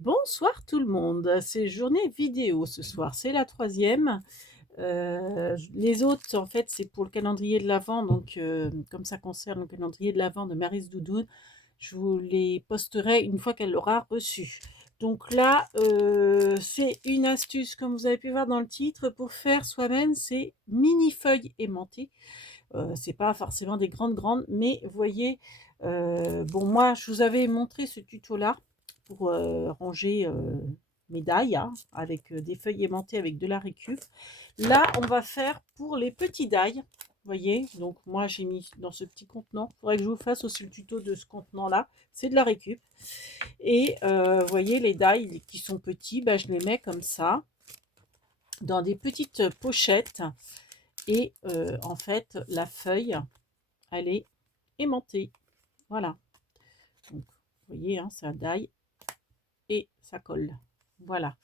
Bonsoir tout le monde, c'est journée vidéo ce soir, c'est la troisième. Les autres en fait c'est pour le calendrier de l'avent donc comme ça concerne le calendrier de l'avent de Maryse Doudoune, je vous les posterai une fois qu'elle l'aura reçu. Donc là, c'est une astuce comme vous avez pu voir dans le titre pour faire soi-même ces mini feuilles aimantées. C'est pas forcément des grandes, mais vous voyez, bon moi je vous avais montré ce tuto là pour, ranger, mes dailles, hein, avec, des feuilles aimantées avec de la récup. Là, on va faire pour les petits dailles, vous voyez? Donc moi j'ai mis dans ce petit contenant. Il faudrait que je vous fasse aussi le tuto de ce contenant-là. C'est de la récup et vous voyez les dailles qui sont petits, bah, je les mets comme ça dans des petites pochettes et en fait la feuille elle est aimantée. Voilà. Donc, vous voyez, hein, ça daille et ça colle. Voilà.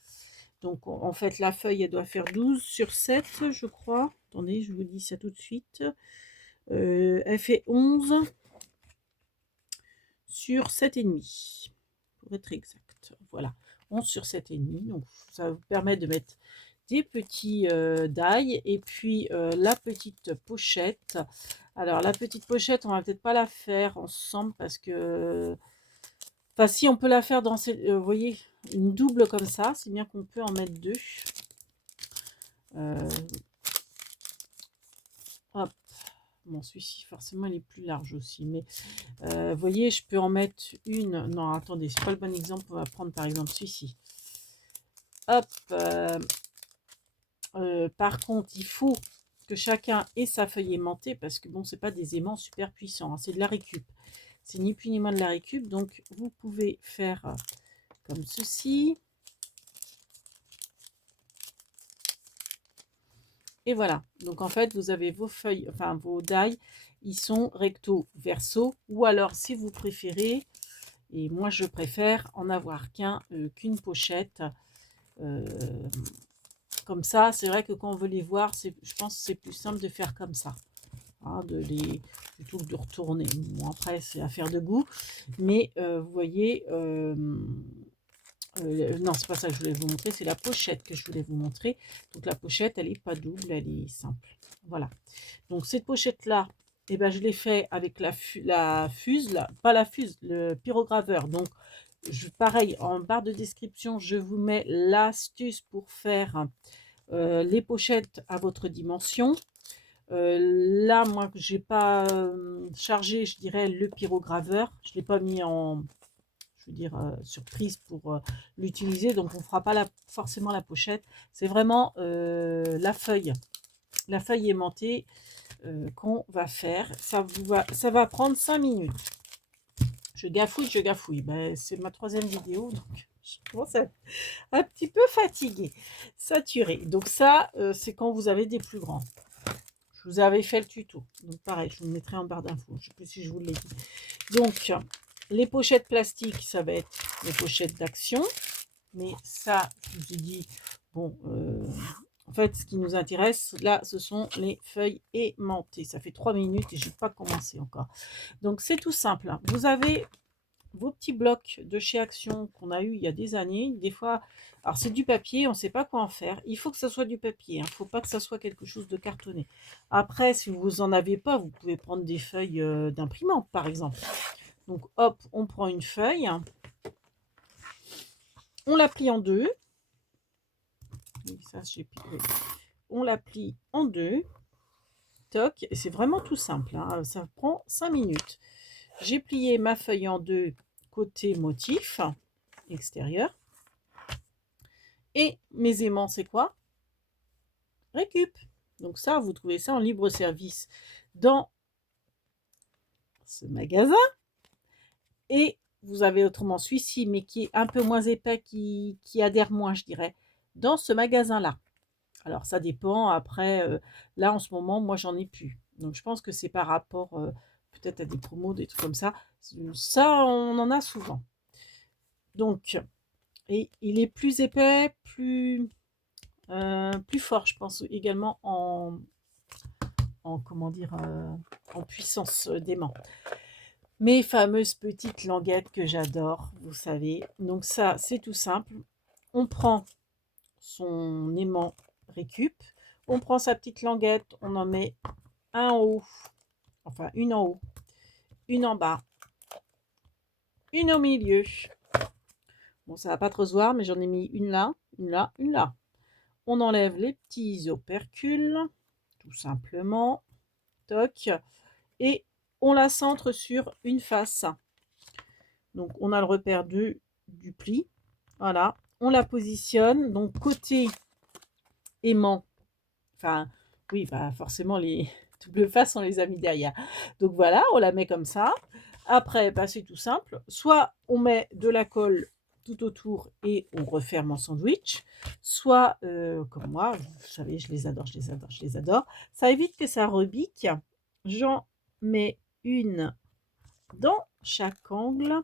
Donc, en fait, la feuille, elle doit faire 12 sur 7, je crois. Attendez, je vous dis ça tout de suite. Elle fait 11 sur 7,5, pour être exact. Voilà, 11 sur 7,5. Donc, ça vous permet de mettre des petits dailles. Et puis, la petite pochette. Alors, la petite pochette, on va peut-être pas la faire ensemble parce que enfin, si on peut la faire dans ces, vous voyez, une double comme ça, c'est bien qu'on peut en mettre deux. Euh, hop, bon, celui-ci, forcément, il est plus large aussi, mais vous voyez, je peux en mettre une. Non, attendez, c'est pas le bon exemple. On va prendre par exemple celui-ci. Hop, par contre, il faut que chacun ait sa feuille aimantée parce que bon, c'est pas des aimants super puissants, hein, c'est de la récup. C'est ni plus ni moins de la récup, donc vous pouvez faire comme ceci. Et voilà, donc en fait, vous avez vos feuilles, enfin vos dailles, ils sont recto verso, ou alors si vous préférez, et moi je préfère en avoir qu'une pochette. euh, Comme ça, c'est vrai que quand on veut les voir, je pense que c'est plus simple de faire comme ça, hein, plutôt que de retourner. Bon, après, c'est affaire de goût, mais vous voyez, non, c'est pas ça que je voulais vous montrer, c'est la pochette que je voulais vous montrer. Donc la pochette, elle est pas double, elle est simple. Voilà. Donc cette pochette-là, eh ben, je l'ai fait avec la fuse, pas la fuse, le pyrograveur. Donc pareil, en barre de description, je vous mets l'astuce pour faire les pochettes à votre dimension. Là, moi, j'ai pas chargé, je dirais, le pyrograveur. Je l'ai pas mis en, je veux dire, surprise pour l'utiliser. Donc, on fera pas forcément la pochette. C'est vraiment la feuille aimantée qu'on va faire. Ça va prendre 5 minutes. Je gafouille. Ben, c'est ma troisième vidéo, donc je commence à être un petit peu fatiguée, saturée. Donc ça, c'est quand vous avez des plus grands. Je vous avais fait le tuto. Donc pareil, je vous le mettrai en barre d'infos. Je ne sais plus si je vous l'ai dit. Donc, les pochettes plastiques, ça va être les pochettes d'action. Mais ça, je vous ai dit, bon, en fait, ce qui nous intéresse, là, ce sont les feuilles aimantées. Ça fait 3 minutes et je n'ai pas commencé encore. Donc, c'est tout simple, hein. Vous avez vos petits blocs de chez Action qu'on a eu il y a des années. Des fois, alors c'est du papier, on ne sait pas quoi en faire. Il faut que ça soit du papier, il ne faut pas que ça soit quelque chose de cartonné. Après, si vous n'en avez pas, vous pouvez prendre des feuilles d'imprimante, par exemple. Donc, hop, on prend une feuille, on la plie en deux. Ça, on la plie en deux. Toc, et c'est vraiment tout simple, hein. Ça prend 5 minutes. J'ai plié ma feuille en deux côté motif extérieur. Et mes aimants, c'est quoi? Récup. Donc ça, vous trouvez ça en libre service dans ce magasin. Et vous avez autrement celui-ci, mais qui est un peu moins épais, qui adhère moins, je dirais, dans ce magasin-là. Alors ça dépend, après, là en ce moment, moi j'en ai plus. Donc je pense que c'est par rapport peut-être à des promos, des trucs comme ça. Ça, on en a souvent. Donc, et il est plus épais, plus fort, je pense également en comment dire, en puissance d'aimant. Mes fameuses petites languettes que j'adore, vous savez. Donc ça, c'est tout simple. On prend son aimant récup, on prend sa petite languette, on en met un en haut, enfin une en haut, une en bas, une au milieu. Bon, ça va pas trop se voir, mais j'en ai mis une là, une là, une là. On enlève les petits opercules, tout simplement. Toc. Et on la centre sur une face. Donc, on a le repère du pli. Voilà. On la positionne. Donc, côté aimant. Enfin, oui, bah forcément, les double faces, on les a mis derrière. Donc, voilà, on la met comme ça. Après, bah, c'est tout simple. Soit on met de la colle tout autour et on referme en sandwich. Soit, comme moi, vous savez, je les adore, je les adore, je les adore. Ça évite que ça rebique. J'en mets une dans chaque angle.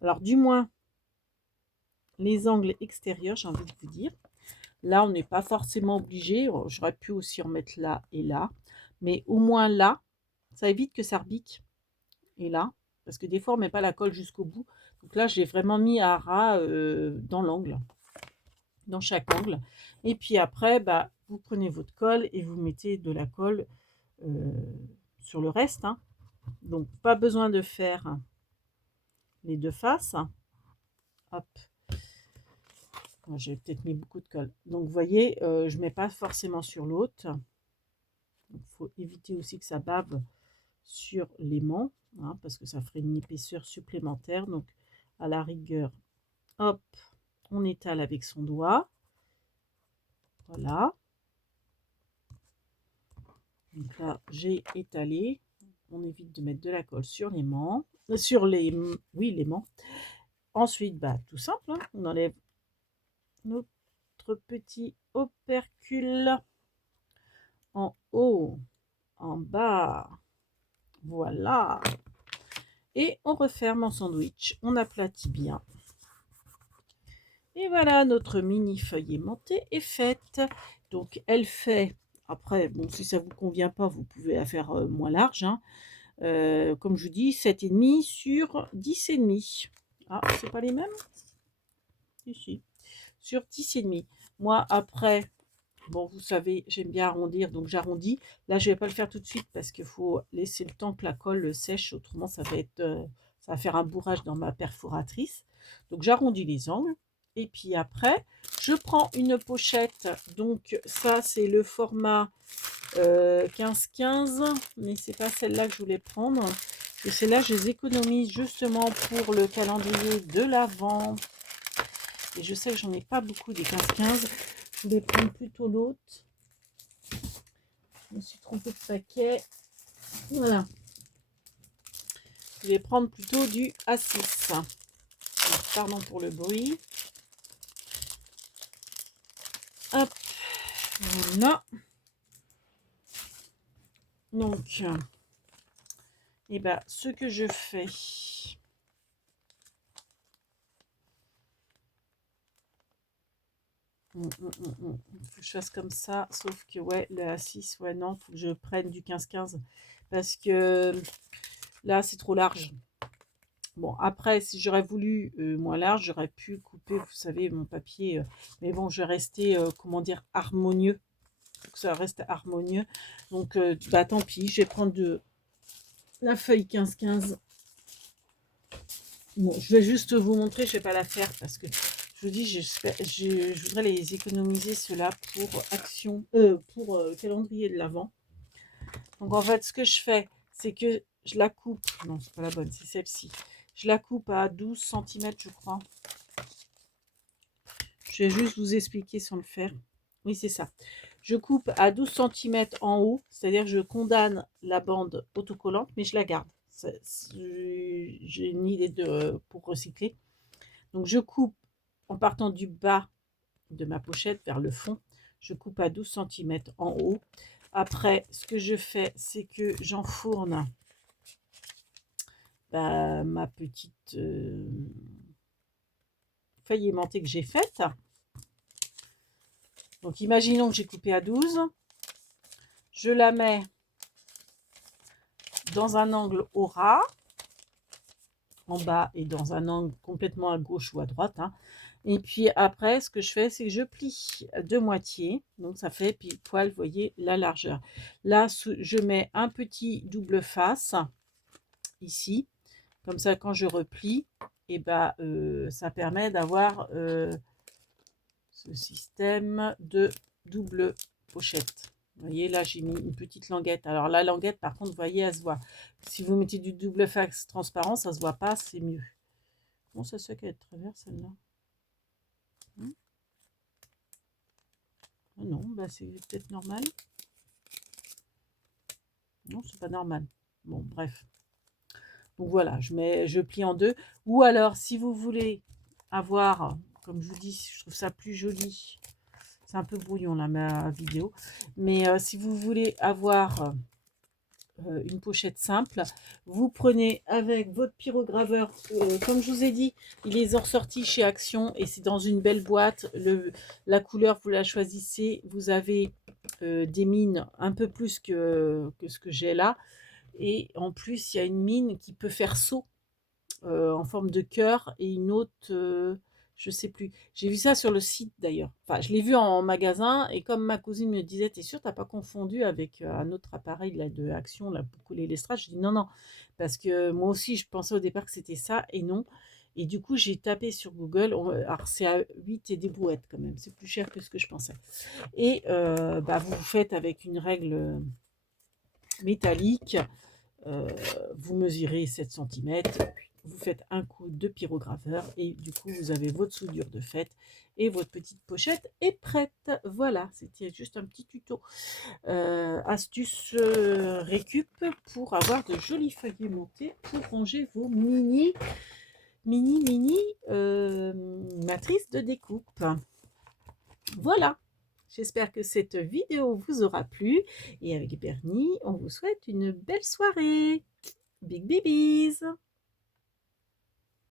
Alors, du moins, les angles extérieurs, j'ai envie de vous dire. Là, on n'est pas forcément obligé. J'aurais pu aussi en mettre là et là. Mais au moins là, ça évite que ça rebique. Et là, parce que des fois, on ne met pas la colle jusqu'au bout. Donc là, j'ai vraiment mis à ras dans l'angle, dans chaque angle. Et puis après, bah, vous prenez votre colle et vous mettez de la colle sur le reste. Hein. Donc, pas besoin de faire les deux faces. Hop. J'ai peut-être mis beaucoup de colle. Donc, vous voyez, je ne mets pas forcément sur l'autre. Il faut éviter aussi que ça bave sur l'aimant, hein, parce que ça ferait une épaisseur supplémentaire. Donc, à la rigueur, hop, on étale avec son doigt. Voilà. Donc là, j'ai étalé. On évite de mettre de la colle sur l'aimant. Sur les... Oui, l'aimant. Ensuite, bah, tout simple, hein, on enlève notre petit opercule en haut, en bas. Voilà. Et on referme en sandwich. On aplatit bien. Et voilà, notre mini feuille aimantée est faite. Donc, elle fait... Après, bon, si ça ne vous convient pas, vous pouvez la faire moins large. Hein. Comme je vous dis, 7,5 sur 10,5. Ah, c'est pas les mêmes? Ici. Sur 10,5. Moi, après, bon, vous savez, j'aime bien arrondir, donc j'arrondis. Là, je ne vais pas le faire tout de suite parce qu'il faut laisser le temps que la colle sèche. Autrement, ça va faire un bourrage dans ma perforatrice. Donc, j'arrondis les angles. Et puis après, je prends une pochette. Donc, ça, c'est le format 15-15. Mais c'est pas celle-là que je voulais prendre. Et celle-là, je les économise justement pour le calendrier de l'Avent. Et je sais que j'en ai pas beaucoup des 15-15. Je voulais prendre plutôt l'autre. Je me suis trompée de paquet. Voilà. Je vais prendre plutôt du A6. Alors, pardon pour le bruit. Hop. Voilà. Donc, et ben, ce que je fais... Faut que je fasse comme ça, sauf que ouais, le A6, ouais, non, faut que je prenne du 15-15 parce que là, c'est trop large. Bon, après, si j'aurais voulu moins large, j'aurais pu couper, vous savez, mon papier. Mais bon, je vais rester, comment dire, harmonieux. Faut que ça reste harmonieux. Donc, bah, tant pis, je vais prendre la feuille 15-15. Bon, je vais juste vous montrer, je ne vais pas la faire parce que je vous dis, je voudrais les économiser ceux-là pour calendrier de l'Avent. Donc, en fait, ce que je fais, c'est que je la coupe. Non, c'est pas la bonne, c'est celle-ci. Je la coupe à 12 cm, je crois. Je vais juste vous expliquer sans le faire. Oui, c'est ça. Je coupe à 12 cm en haut, c'est-à-dire que je condamne la bande autocollante, mais je la garde. J'ai une idée pour recycler. Donc, je coupe en partant du bas de ma pochette vers le fond. Je coupe à 12 cm en haut. Après, ce que je fais, c'est que j'enfourne ma petite feuille aimantée que j'ai faite. Donc, imaginons que j'ai coupé à 12. Je la mets dans un angle au ras. en bas et dans un angle complètement à gauche ou à droite, hein. Et puis après, ce que je fais, c'est que je plie de moitié. Donc ça fait pile poil, vous voyez, la largeur. Là, je mets un petit double face ici. Comme ça, quand je replie, et ben, ça permet d'avoir ce système de double pochette. Vous voyez, là, j'ai mis une petite languette. Alors, la languette, par contre, vous voyez, elle se voit. Si vous mettez du double face transparent, ça ne se voit pas, c'est mieux. Bon, ça se fait qu'elle est de travers, celle-là. Ah non, bah c'est peut-être normal. Non, c'est pas normal. Bon, bref. Donc voilà, je plie en deux. Ou alors, si vous voulez avoir, comme je vous dis, je trouve ça plus joli. C'est un peu brouillon là, ma vidéo. Mais si vous voulez avoir une pochette simple, vous prenez avec votre pyrograveur, comme je vous ai dit, il est ressorti chez Action et c'est dans une belle boîte. La couleur, vous la choisissez. Vous avez des mines un peu plus que ce que j'ai là. Et en plus, il y a une mine qui peut faire saut en forme de cœur et une autre, je sais plus. J'ai vu ça sur le site d'ailleurs. Enfin, je l'ai vu en magasin et comme ma cousine me disait, t'es sûre, t'as pas confondu avec un autre appareil là, de Action là, pour couler les strass? Je dis non, non, parce que moi aussi, je pensais au départ que c'était ça et non. Et du coup, j'ai tapé sur Google. Alors, c'est à 8 et des brouettes quand même. C'est plus cher que ce que je pensais. Et bah, vous faites avec une règle métallique. Vous mesurez 7 cm, vous faites un coup de pyrograveur et du coup vous avez votre soudure de fête et votre petite pochette est prête. Voilà, c'était juste un petit tuto astuce récup pour avoir de jolis feuillets montés pour ranger vos mini matrices de découpe. Voilà. J'espère que cette vidéo vous aura plu et avec Bernie, on vous souhaite une belle soirée. Big babies!